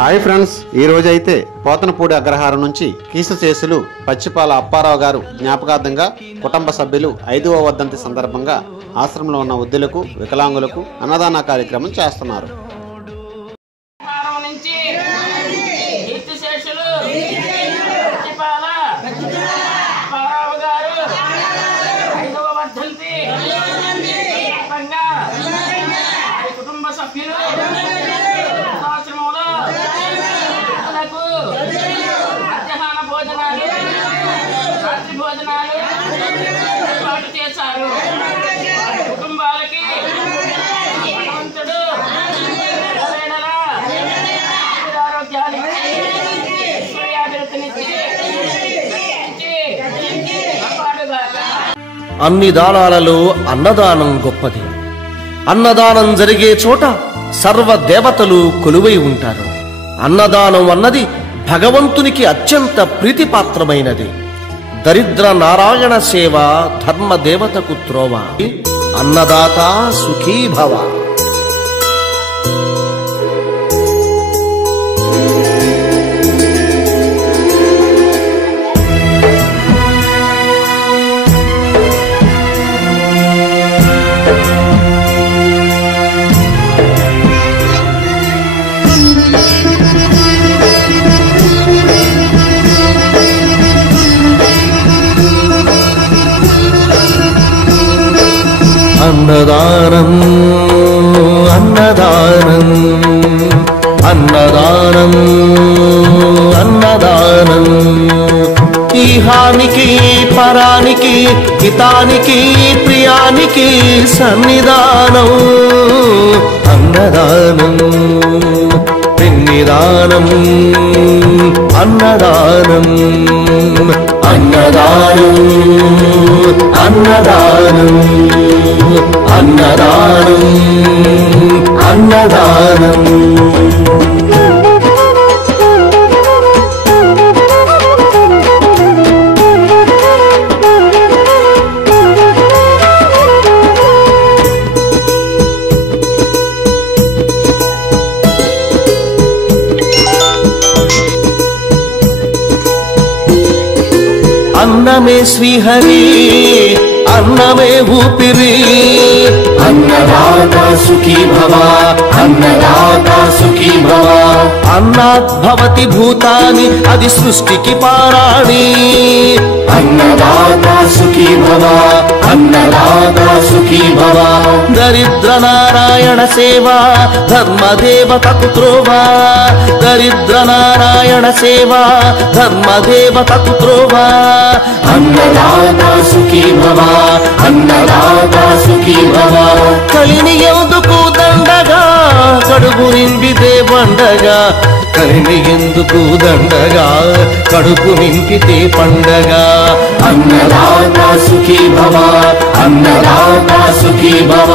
Hi friends, ఈ రోజు అయితే పోతనపూడి అగ్రహారం నుంచి కీసుచేసులు పచ్చిపాల అప్పారావు గారు జ్ఞాపకార్థంగా కుటుంబ సభ్యులు 5వ వర్ధంతి సందర్భంగా ఆశ్రమంలో ఉన్న వృద్ధులకు వికలాంగులకు అన్నదాన కార్యక్రమం చేస్తున్నారు. కుటుంబాలకి భగవంతుడు ఆరోగ్యాన్ని అన్ని దానాలలో అన్నదానం గొప్పది. అన్నదానం జరిగే చోట సర్వ దేవతలు కొలువై ఉంటారు. అన్నదానం అన్నది భగవంతునికి అత్యంత ప్రీతిపాత్రమైనది. దరిద్ర నారాయణ సేవ ధర్మ దేవతకు త్రోవ. అన్నదాత సుఖీభవ. అన్నదానం అన్నదానం అన్నదానం అన్నదానం ఈహానికి పరానికి హితానికి ప్రియానికి సన్నిధానం. అన్నదానం పిన్నిదానం అన్నదానం అన్నదానం అన్నదానం అన్నదానం అన్నదానం. అన్నమే శ్రీహరి అన్నమే ఊపిరి. అన్నదాత సుఖీ భవ అన్నదాత సుఖీ భవ. అన్నాత్ భవతి భూతాని అది సృష్టికి పారాణి. అన్నదాత సుఖీ భవ అన్నదాత సుఖీ భవ. దరిద్ర నారాయణ సేవ ధర్మదేవతకు త్రోవ. దరిద్ర నారాయణ సేవ ధర్మదేవతకు త్రోవ. అన్నదాత సుఖీ భవ అన్నదాత సుఖీ భవ. కలిని ఎందుకు దండగా కడుపు నింపితే పండగ. కలిని ఎందుకు దండగా కడుపు నింపితే పండగ. అన్నదాత సుఖీ భవ అన్నదాత సుఖీ భవ.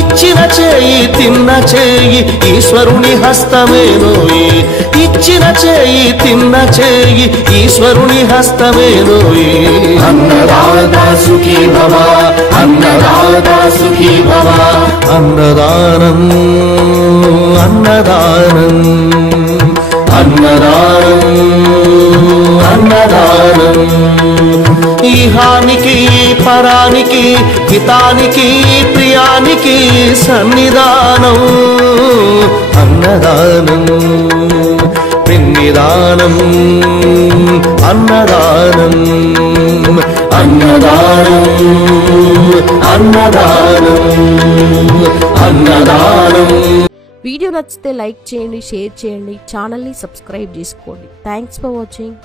ఇచ్చిన చేయి తిన్న చేయి ఈశ్వరుని హస్తమేనోయి. ఇచ్చిన చేయి తిన్న చేయి ఈశ్వరుని హస్తమేనోయి. అన్నదాత సుఖీ భవ అన్నదాత సుఖీ భవ. అన్నదానం అన్నదానం అన్నదానం అన్నదానం ఈహానికి పరానికి హితానికి ప్రియానికి సన్నిధానం. అన్నదానం పిన్నిదానం అన్నదానం అన్నదానం అన్నదానం అన్నదానం. వీడియో నచ్చితే లైక్ చేయండి, షేర్ చేయండి, ఛానల్ని సబ్స్క్రైబ్ చేసుకోండి. Thanks for watching.